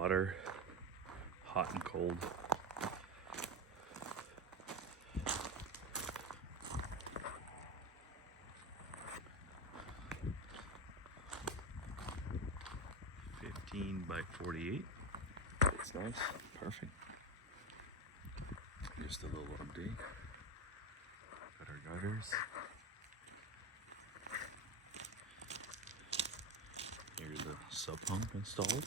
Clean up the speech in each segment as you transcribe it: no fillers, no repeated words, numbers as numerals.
water, hot and cold. By 48. It's nice. Perfect. Just a little update. Got our gutters. Here's the sub pump installed.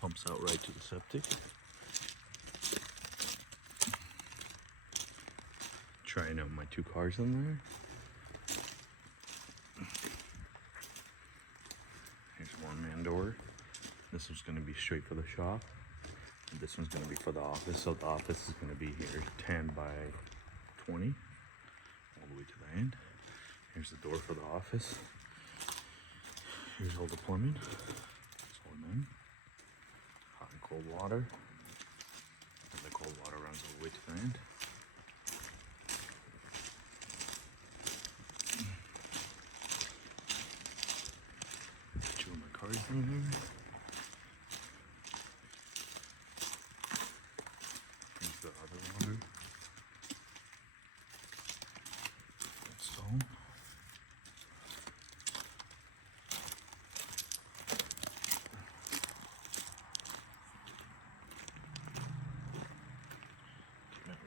Pumps out right to the septic. Trying out my 2 cars in there. Here's one man door. This one's going to be straight for the shop. And this one's going to be for the office. So the office is going to be here 10 by 20. All the way to the end. Here's the door for the office. Here's all the plumbing. It's all done. Hot and cold water. And the cold water runs all the way to the end. Two of my cars in here. Here's the other water. Installed.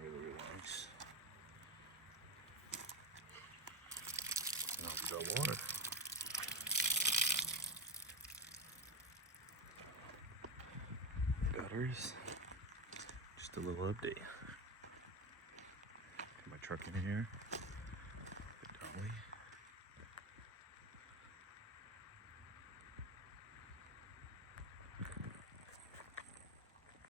Really nice. Now we got water. Gutters. Just a little update. Got my truck in here. Good dolly.